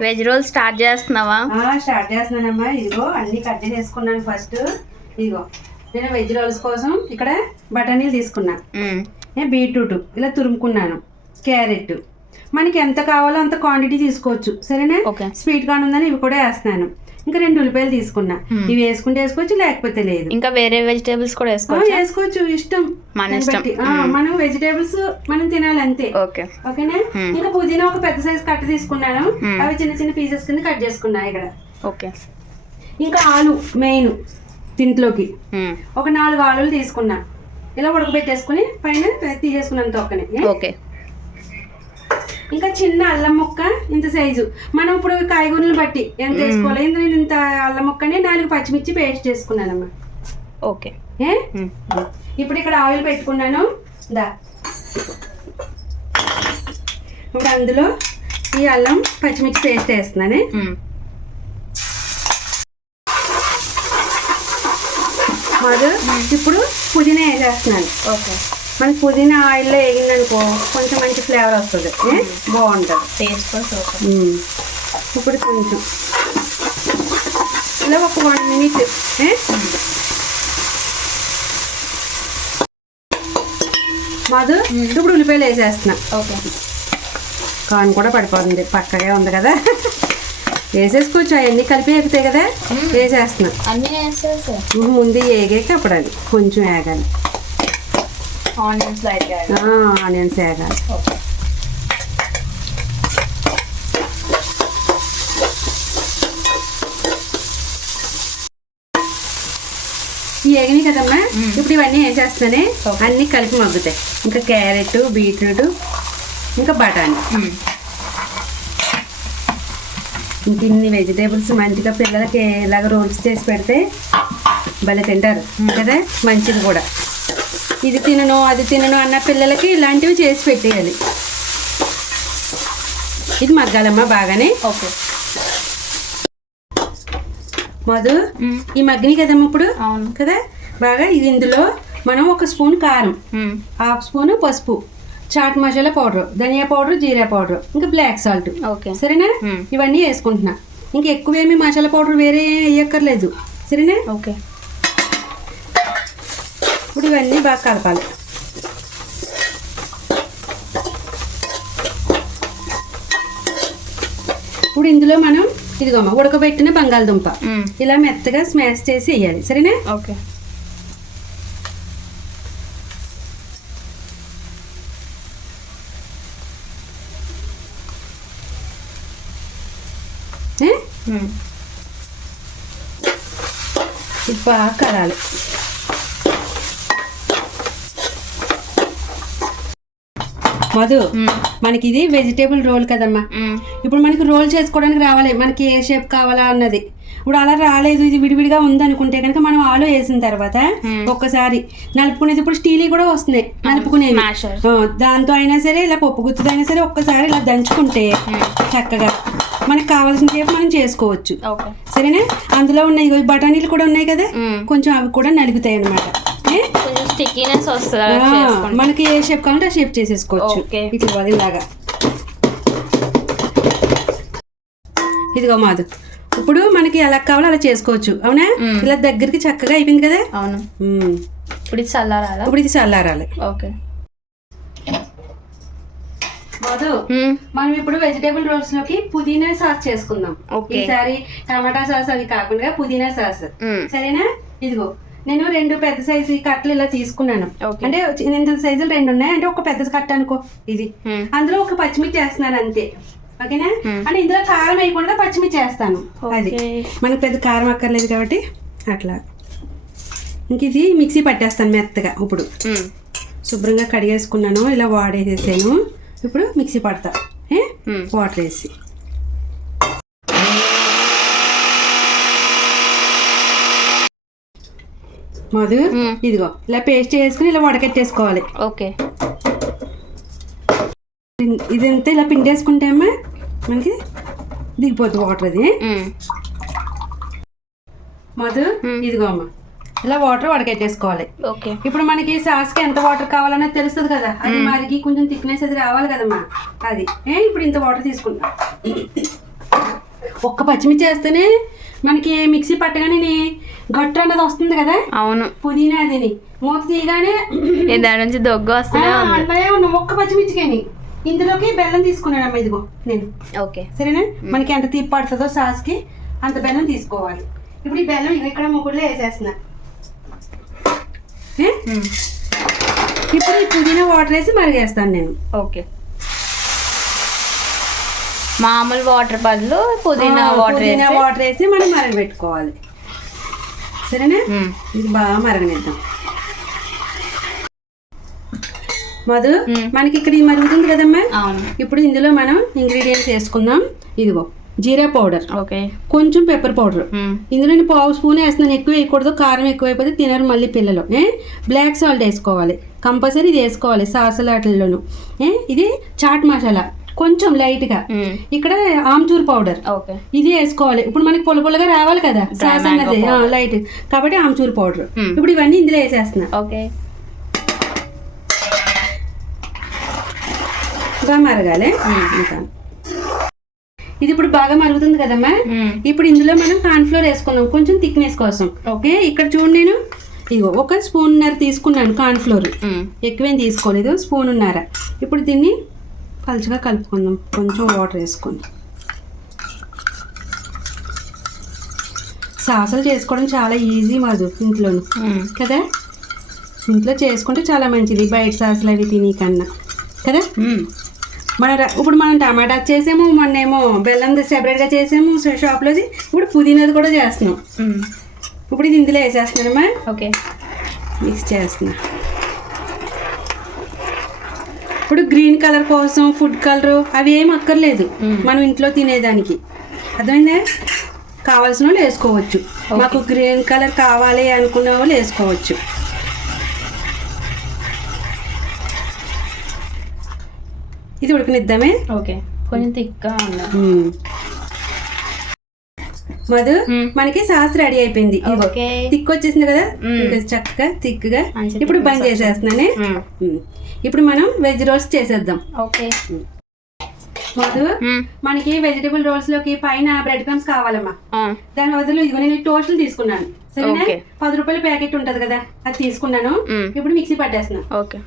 Veg roll start చేస్తున్నావా? Start చేస్తున్నానమ్మా. ఇదిగో అన్ని కట్ చేసుకున్నాను ఫస్ట్. ఇదిగో నేను వెజ్ రోల్స్ కోసం ఇక్కడ బఠానీలు తీసుకున్నా. బీట్రూట్ ఇలా తురుముకున్నాను. క్యారెట్. మనకి ఎంత కావాలో అంత క్వాంటిటీ తీసుకోవచ్చు. సరేనా? స్వీట్ కార్న్ ఉందని ఇవి కూడా వేస్తున్నాను. ఇంకా రెండు ఉల్లిపాయలు తీసుకున్నా. ఇవి వేసుకుంటే వేసుకోవచ్చు? లేకపోతే లేదు. ఇంకా వేరే వెజిటేబుల్స్ కూడా వేసుకోవచ్చు? వేసుకోవచ్చు. ఇష్టం. మన ఇష్టం. మనం వెజిటేబుల్స్ మనం తినాలి అంతే ఓకే. ఓకేనా. ఇంకా పుదీనా ఒక పెద్ద సైజ్ కట్ తీసుకున్నాను. అవి చిన్న చిన్న పీసెస్ కింద కట్ చేసుకున్నా ఇక్కడ. ఓకే. ఇంకా ఆలు మెయిన్ దీంట్లోకి ఉమ్, ఒక నాలుగు ఆలులు తీసుకున్నా. ఇలా ఉడకబెట్టేసుకుని పైన తీసేసుకున్నాను తొక్కని ఏ? ఓకే. ఇంకా చిన్న అల్లం ముక్క ఇంత సైజు మనం ఇప్పుడు కాయగూరలు బట్టి ఎంత వేసుకోవాలి? ఇంత నేను ఇంత అల్లం ముక్కని నాలుగు పచ్చిమిర్చి పేస్ట్ చేసుకున్నానమ్మా. ఓకే. ఏ? ఇప్పుడు ఇక్కడ ఆయిల్ పెట్టుకున్నాను. దా. ఇప్పుడు అందులో ఈ అల్లం పచ్చిమిర్చి పేస్ట్ వేస్తున్నాను. ఇప్పుడు పుదీనా వేసేస్తున్నాను. ఓకే. మనకి పుదీనా ఆయిల్లో వేగిందనుకో కొంచెం మంచి ఫ్లేవర్ వస్తుంది? బాగుంటుంది. టేస్ట్. ఇప్పుడు కొంచెం. ఇలా ఒక వన్ మినిట్? మధు ఇప్పుడు ఉల్లిపాయలు వేసేస్తున్నా. ఓకే. కాన్ కూడా పడిపోతుంది. పక్కగా ఉంది కదా. వేసేసుకోవచ్చు. అవన్నీ కలిపి ఎగుతాయి కదా. వేసేస్తున్నా. ముందు ఏగాక అప్పుడు అది. కొంచెం వేగాలి ఆనియన్స్ ఆనియన్స్ ఓకే. ఈ ఏగినాయి కదమ్మా? మ్మ్. ఇప్పుడు ఇవన్నీ వేసేస్తానే ఓకే. అన్నీ కలిపి మగ్గుతాయి. ఇంకా క్యారెట్ బీట్రూట్ ఇంకా బఠానీ. ఇంక ఇన్ని వెజిటేబుల్స్ మంచిగా పిల్లలకి ఇలాగ రోల్స్ చేసి పెడితే భలే తింటారు. కదా? మంచిది కూడా. ఇది తినను అది తినను అన్న పిల్లలకి ఇలాంటివి చేసి పెట్టేయాలి. ఇది మగ్గాలమ్మా బాగానే. ఓకే. మధు ఈ మగ్గిని కదమ్మా ఇప్పుడు? అవును. కదా? బాగా ఇది ఇందులో మనం ఒక స్పూన్ కారం హాఫ్ స్పూన్ పసుపు చాట్ మసాలా పౌడర్ ధనియా పౌడర్ జీరా పౌడర్ ఇంకా బ్లాక్ సాల్ట్. ఓకే. సరేనా. ఇవన్నీ వేసుకుంటున్నా. ఇంకా ఎక్కువేమి మసాలా పౌడర్ వేరే వేయక్కర్లేదు. సరేనా? ఓకే. ఇప్పుడు ఇవన్నీ బాగా కలపాలి. ఇప్పుడు ఇందులో మనం ఇదిగోమ్మ ఉడకబెట్టిన బంగాళదుంప. ఇలా మెత్తగా స్మాష్ చేసి వేయాలి. సరేనా? ఓకే. ఇది బాగా కలాలి మధు మనకి ఇది వెజిటేబుల్ రోల్ కదమ్మా. ఇప్పుడు మనకి రోల్ చేసుకోవడానికి రావాలి. మనకి ఏ షేప్ కావాలా అన్నది. ఇప్పుడు అలా రాలేదు ఇది విడివిడిగా ఉంది అనుకుంటే కనుక మనం ఆలు వేసిన తర్వాత. ఒక్కసారి నలుపుకునేది ఇప్పుడు స్టీల్ కూడా వస్తున్నాయి. నలుపుకునేవి. ఆ, దాంతో అయినా సరే ఇలా పప్పు గుత్తుతో అయినా సరే ఒక్కసారి ఇలా దంచుకుంటే చక్కగా మనకి కావాల్సిన షేప్ మనం చేసుకోవచ్చు. సరేనా? అందులో ఉన్నాయి బఠానీలు కూడా ఉన్నాయి కదా? కొంచెం అవి కూడా నలుగుతాయి అనమాట స్టిక్కీనెస్ వస్తుంది. మనకి ఏ షేప్ కావాలంటే షేప్ చేసేసుకోవచ్చు. ఇట్లా ఇలాగా ఇదిగో మాదు ఇప్పుడు మనకి ఎలా కావాలో అలా చేసుకోవచ్చు. అవునా. ఇలా దగ్గరికి చక్కగా అయిపోయింది కదా? అవును. ఇప్పుడు ఇది చల్లారాలా? ఇప్పుడు ఇది చల్లారాలి. ఓకే. మధు మనం ఇప్పుడు వెజిటేబుల్ రోల్స్లోకి పుదీనా సాస్ చేసుకుందాం. ఈసారి టమాటా సాస్ అవి కాకుండా పుదీనా సాస్. సరేనా? ఇదిగో. నేను రెండు పెద్ద సైజు కట్టలు ఇలా తీసుకున్నాను. అంటే ఇంత సైజులు రెండు ఉన్నాయి. అంటే ఒక పెద్ద కట్ట అనుకో ఇది. అందులో ఒక పచ్చిమిర్చి వేస్తున్నాను అంతే. ఓకేనా. అంటే ఇందులో కారం వేయకుండా పచ్చిమిర్చి వేస్తాను. అది. మనకు పెద్ద కారం అక్కర్లేదు కాబట్టి అట్లా. ఇంక ఇది మిక్సీ పట్టేస్తాను మెత్తగా ఇప్పుడు. శుభ్రంగా కడిగేసుకున్నాను ఇలా వాడేసేసాను. ఇప్పుడు మిక్సీ పడతా. వాటర్ వేసి. మధు ఇదిగో ఇలా పేస్ట్ చేసుకుని ఇలా వడకెట్టేసుకోవాలి. ఓకే. ఇదంతా ఇలా పిండేసుకుంటే అమ్మా మనకి దిగిపోతుంది వాటర్ అది. మధు. ఇదిగో అమ్మ ఇలా వాటర్ వడకెట్టేసుకోవాలి. ఓకే. ఇప్పుడు మనకి సాస్కి ఎంత వాటర్ కావాలన్నది తెలుస్తుంది కదా అది మరిగి కొంచెం థిక్నెస్ అది రావాలి కదమ్మా అది. ఏ ఇప్పుడు ఇంత వాటర్ తీసుకుంటా. ఒక్క పచ్చిమిర్చి వేస్తేనే మనకి మిక్సీ పట్టగానే గట్టు అన్నది వస్తుంది కదా? అవును. పుదీనా అదిని. మూత తీయగానే దాని నుంచి దొగ్గు అన్నయ్య ఉన్న ఒక్క పచ్చిమిర్చికేని ఇందులోకి బెల్లం తీసుకున్నానమ్మా ఇదిగో నేను. ఓకే. సరేనా? మనకి ఎంత తీపి పడుతుందో సాస్కి అంత బెల్లం తీసుకోవాలి. ఇప్పుడు ఈ బెల్లం ఇక్కడ ముగ్గురులో వేసేస్తున్నా? ఇప్పుడు ఈ పుదీనా వాటర్ వేసి మరిగేస్తాను నేను. ఓకే. మామూలు వాటర్ బదులు పుదీనా వాటర్ పుదీనా వాటర్ వేసి మనం మరగబెట్టుకోవాలి. సరేనా? ఇది బాగా మరగనిద్దాం. మధు. మనకి ఇక్కడ మరుగుతుంది కదమ్మా? ఇప్పుడు ఇందులో మనం ఇంగ్రీడియంట్స్ వేసుకుందాం. ఇదిగో జీరా పౌడర్. ఓకే. కొంచెం పెప్పర్ పౌడర్. ఇందులో నేను పావు స్పూన్ వేస్తున్నాను. ఎక్కువ వేయకూడదు కారం ఎక్కువైపోతే తినరు మళ్ళీ పిల్లలు. ఏ? బ్లాక్ సాల్ట్ వేసుకోవాలి. కంపల్సరీ ఇది వేసుకోవాలి సాసలాటల్లోనూ ఏ? ఇది చాట్ మసాలా. కొంచెం లైట్గా. ఇక్కడ ఆమ్చూర్ పౌడర్. ఇది వేసుకోవాలి. ఇప్పుడు మనకి పొల పొలగా రావాలి కదా? సాస్ అన్నది. లైట్. కాబట్టి ఆమ్చూర్ పౌడర్. ఇప్పుడు ఇవన్నీ ఇందులో వేసేస్తున్నా. ఓకే. బాగా మరగాలి? ఇంకా. ఇది ఇప్పుడు బాగా మరుగుతుంది కదమ్మా? ఇప్పుడు ఇందులో మనం కార్న్ఫ్లోర్ వేసుకున్నాం. కొంచెం థిక్నెస్ కోసం. ఓకే. ఇక్కడ చూడు నేను. ఇగో ఒక స్పూన్నర తీసుకున్నాను కార్న్ఫ్లోర్ ఎక్కువేం తీసుకోలేదు. స్పూన్ ఉన్నర ఇప్పుడు దీన్ని పలుచగా కలుపుకుందాం. కొంచెం వాటర్ వేసుకొని సాసలు చేసుకోవడం చాలా ఈజీ మాదు ఇంట్లోను. కదా? ఇంట్లో చేసుకుంటే చాలా మంచిది. బయట సాసులు అవి తిని కన్నా. కదా? మన ఇప్పుడు మనం టమాటా చేసాము మొన్నేమో బెల్లం సెపరేట్గా చేసాము షాప్లోది. ఇప్పుడు పుదీనాది కూడా చేస్తున్నాం. ఇప్పుడు ఇది ఇందులో వేసేస్తున్నానమ్మా. ఓకే. మిక్స్ చేస్తున్నా. ఇప్పుడు గ్రీన్ కలర్ కోసం ఫుడ్ కలర్ అవి ఏం అక్కర్లేదు. మనం ఇంట్లో తినేదానికి. అర్థమైందా? కావాల్సిన వాళ్ళు వేసుకోవచ్చు మాకు గ్రీన్ కలర్ కావాలి అనుకున్న వాళ్ళు వేసుకోవచ్చు. ఇది ఉడకనిద్దామే? ఓకే. కొంచెం థిక్గా ఉన్నది మ్మ్. మధు. మనకి సాస్ రెడీ అయిపోయింది. థిక్ వచ్చేసింది కదా? చక్కగా మంచి ఇప్పుడు బంద్ చేసేస్తున్నానే. ఇప్పుడు మనం వెజ్ రోల్స్ చేసేద్దాం. ఓకే. మధు మనకి వెజిటబుల్ రోల్స్లోకి పైన బ్రెడ్ క్రమ్స్ కావాలమ్మా. దాని బదులు ఇదిగో నేను టోస్ట్లు తీసుకున్నాను. సరేనా. పది రూపాయల ప్యాకెట్ ఉంటది కదా? అది తీసుకున్నాను. ఇప్పుడు మిక్సీ పట్టేస్తున్నా. ఓకే.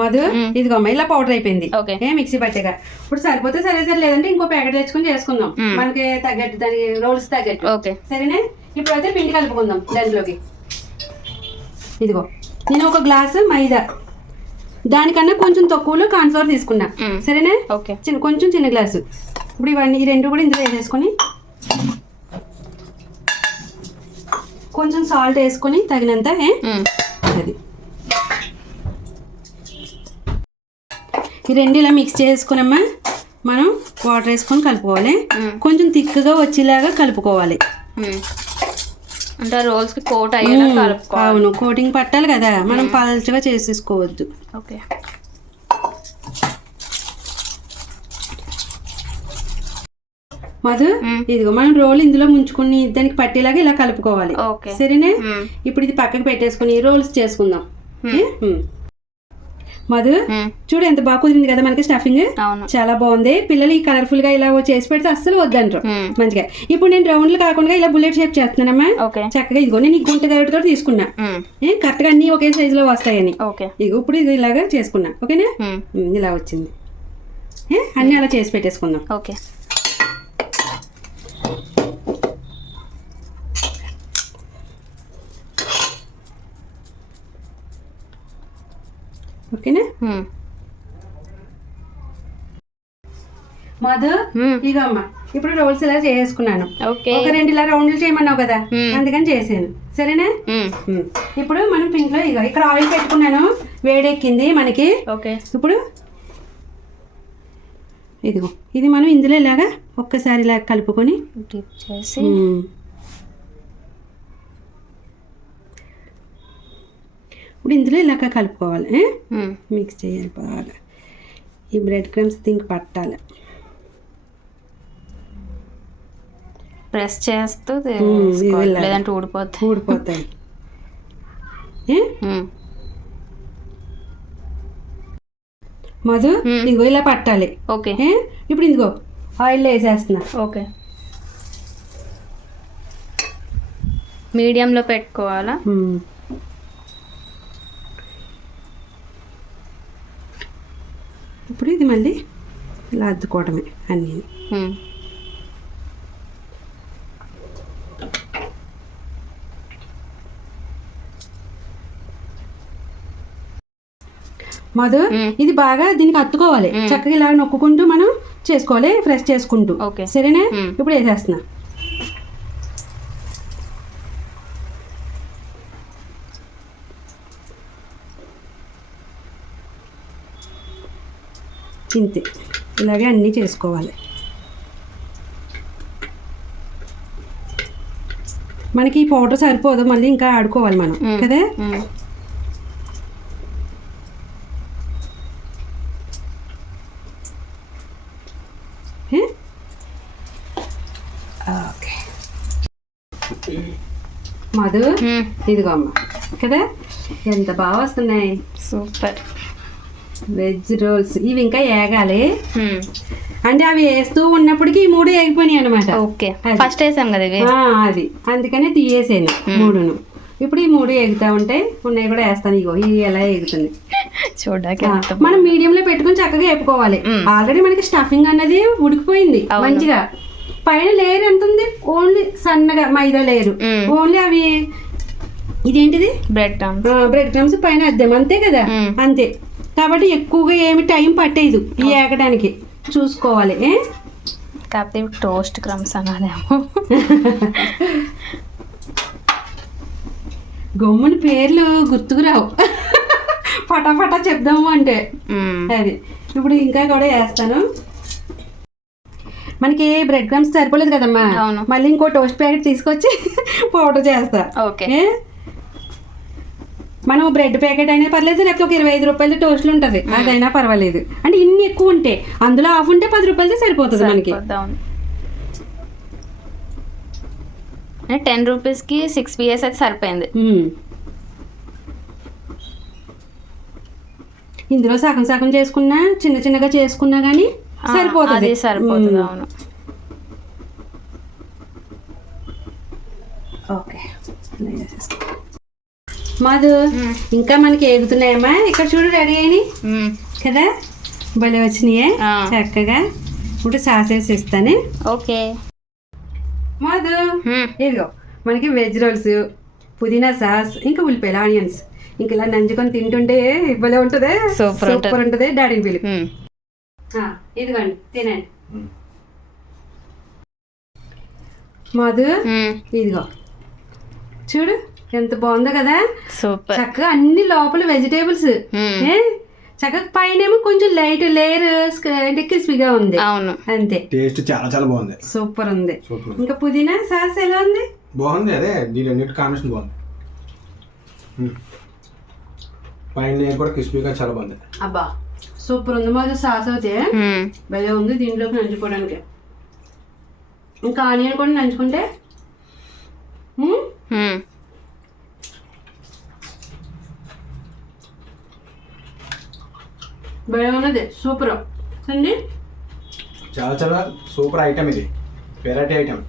మధు. ఇదిగో అమ్మ ఇలా పౌడర్ అయిపోయింది. ఏ మిక్సీ పట్టేగా ఇప్పుడు సరిపోతే సరే సరే లేదంటే ఇంకో ప్యాకెట్ తెచ్చుకొని చేసుకుందాం. మనకి తగ్గట్టు దాని రోల్స్ తగ్గట్టు. సరేనా? ఇప్పుడు అయితే పిండి కలుపుకుందాం దాంట్లోకి. ఇదిగో నేను ఒక గ్లాసు మైదా. దానికన్నా కొంచెం తక్కువలో కార్న్ఫ్లవర్ తీసుకున్నా. సరేనా? చిన్న కొంచెం చిన్న గ్లాసు. ఇప్పుడు ఇవన్నీ ఈ రెండు కూడా ఇందులో వేసేసుకొని కొంచెం సాల్ట్ వేసుకొని తగినంత? అది. ఈ రెండు ఇలా మిక్స్ చేసుకునమ్మా మనం వాటర్ వేసుకొని కలుపుకోవాలి. కొంచెం తిక్కుగా వచ్చేలాగా కలుపుకోవాలి. అంటే రోల్స్కి కోట్ అయ్యేలా. కలుపుకోవాలి. అవును కోటింగ్ పట్టాలి కదా. మనం పలచగా చేసేసుకోవద్దు. ఓకే. మధు. ఇదిగో మనం రోల్ ఇందులో ముంచుకుని దానికి పట్టేలాగా ఇలా కలుపుకోవాలి. సరేనే. ఇప్పుడు ఇది పక్కకు పెట్టేసుకుని రోల్స్ చేసుకుందాం. మధు. చూడు ఎంత బాగా కుదిరింది కదా మనకి స్టఫింగ్. చాలా బాగుంది. పిల్లలు ఈ కలర్ఫుల్గా ఇలా చేసి పెడితే అస్సలు వద్దంటారు. మంచిగా. ఇప్పుడు నేను రౌండ్లు కాకుండా ఇలా బుల్లెట్ షేప్ చేస్తున్నానమ్మా. చక్కగా ఇదిగో నేను ఈ గుంట గరిటతో తీసుకున్నా. మ్మ్. ఏ కరెక్ట్గా అన్ని ఒకే సైజులో వస్తాయని. ఓకే. ఇగో ఇప్పుడు ఇది ఇలాగా చేసుకున్నా. ఓకేనా? ఇలా వచ్చింది. అన్నీ అలా చేసి పెట్టేసుకుందాం. ఓకే ఓకేనా మ్మ్. మధు మ్మ్. ఇగో అమ్మ ఇప్పుడు రోల్స్ ఇలా చేసుకున్నాను ఒక రెండు ఇలా రౌండ్లు చేయమన్నావు కదా. అందుకని చేసాను సరేనా. ఇప్పుడు మనం పింక్లో ఇగో ఇక్కడ ఆయిల్ పెట్టుకున్నాను. వేడెక్కింది మనకి. ఓకే. ఇప్పుడు ఇదిగో ఇది మనం ఇందులో ఇలాగా ఒక్కసారి ఇలా కలుపుకొని చేసి ఇప్పుడు ఇందులో ఇలాగ కలుపుకోవాలి. మిక్స్ చేయాలి బాగా. ఈ బ్రెడ్ క్రమ్స్ దీనికి పట్టాలి. ప్రెస్ చేస్తూ. లేదంటే ఊడిపోతాయి. ఊడిపోతాయి. మధు. ఇదిగో ఇలా పట్టాలి. ఓకే? ఇప్పుడు ఇదిగో ఆయిల్ వేసేస్తున్నా. ఓకే. మీడియంలో పెట్టుకోవాలా మ్మ్. ఇప్పుడు ఇది మళ్ళీ ఇలా అద్దుకోవడమే అన్నీ. మధు. ఇది బాగా దీనికి అత్తుకోవాలి. చక్కగా ఇలా నొక్కుంటూ మనం చేసుకోవాలి ఫ్రెష్ చేసుకుంటూ. సరేనా. ఇప్పుడు వేసేస్తున్నా ఇంతే ఇలాగే అన్నీ చేసుకోవాలి. మనకి ఈ పౌడర్ సరిపోదు మళ్ళీ ఇంకా ఆడుకోవాలి మనం. కదా? ఓకే. మధు. ఇదిగో అమ్మ కదా? ఎంత బాగా వస్తున్నాయి. సూపర్. వెజ్ రోల్స్ ఇవి ఇంకా ఏగాలి. అంటే అవి వేస్తూ ఉన్నప్పటికీ ఈ మూడు ఏగిపోయినాయి అనమాట ఓకే. ఫస్ట్ వేసాం కదా అది. అందుకనే తీయేసాను మూడును. ఇప్పుడు ఈ మూడు ఎగుతా ఉంటాయి ఉన్నాయి కూడా వేస్తాను ఇగో. ఇవి ఎలా ఎగుతుంది చూడడానికి మనం మీడియం లో పెట్టుకుని చక్కగా వేపుకోవాలి. ఆల్రెడీ మనకి స్టఫింగ్ అన్నది ఉడికిపోయింది. మంచిగా. పైన లేయర్ ఎంత ఉంది? ఓన్లీ సన్నగా మైదా లేయరు మ్మ్. ఓన్లీ అవి ఇదేంటిది? బ్రెడ్ క్రమ్స్ బ్రెడ్ క్రమ్స్ పైన అద్దాం అంతే కదా. అంతే. కాబట్టి ఎక్కువగా ఏమి టైం పట్టేది ఈ ఏగడానికి చూసుకోవాలి? కాకపోతే టోస్ట్ క్రమ్స్ అనాలేమో. గమ్ముని పేర్లు గుర్తుకు రావు. పటాపటా చెప్దాము అంటే. అది. ఇప్పుడు ఇంకా కూడా వేస్తాను. మనకి బ్రెడ్ క్రమ్స్ సరిపోలేదు కదమ్మా. మళ్ళీ ఇంకో టోస్ట్ ప్యాకెట్ తీసుకొచ్చి పౌడర్ చేస్తా. ఓకే? మనం బ్రెడ్ ప్యాకెట్ అయినా పర్లేదు లేకపోతే ఒక ఇరవై ఐదు రూపాయలు టోస్ట్లు ఉంటుంది. అదైనా పర్వాలేదు. అంటే ఇన్ని ఎక్కువ ఉంటే అందులో ఆఫ్ ఉంటే పది రూపాయలతో సరిపోతుంది మనకి. టెన్ రూపీస్కి సిక్స్ పిఎస్ అయితే సరిపోయింది. ఇందులో సగం సగం చేసుకున్నా చిన్న చిన్నగా చేసుకున్నా కానీ సరిపోతుంది. సరిపోతుంది. అవును. ఓకే. మధు. ఇంకా మనకి ఏగుతున్నాయమ్మా ఇక్కడ చూడు రెడీ అయినాయి. కదా భలే వచ్చినాయే. చక్కగా ఇప్పుడు సాసేసి ఇస్తాను ఓకే మధు. ఇదిగో మనకి వెజ్ రోల్స్ పుదీనా సాస్ ఇంకా ఉల్లిపాయలు ఆనియన్స్ ఇంకా ఇలా నంచుకొని తింటుంటే భలే ఉంటుంది ఉంటది. సూపర్ ఉంటుంది డాడీని పిలు మ్మ్. ఆ, ఇదిగోండి తినండి మధు. ఇదిగో చూడు ఎంత బాగుందో కదా. సూపర్. చక్కగా అన్ని లోపల వెజిటేబుల్స్. చక్కగా పైన ఏమో కొంచెం లైట్ లేయర్ అంటే క్రిస్పీగా ఉంది. అవును. అంతే. టేస్ట్ చాలా చాలా బాగుంది. సూపర్ ఉంది. ఇంకా పుదీనా సాస్ ఎలా ఉంది? బాగుంది అదే దీని అన్నిటి కాంబినేషన్ బాగుంది. పైన కూడా క్రిస్పీగా చాలా బాగుంది. అబ్బా సూపర్ ఉంది. మాది సాస్ అయితే. భలే ఉంది దీంట్లోకి నంచుకోవడానికి. ఇంకా ఆనియన్ కూడా నంచుకుంటే? భలే ఉన్నది. సూపర్. అండి చాలా చాలా సూపర్ ఐటమ్ ఇది. Variety item.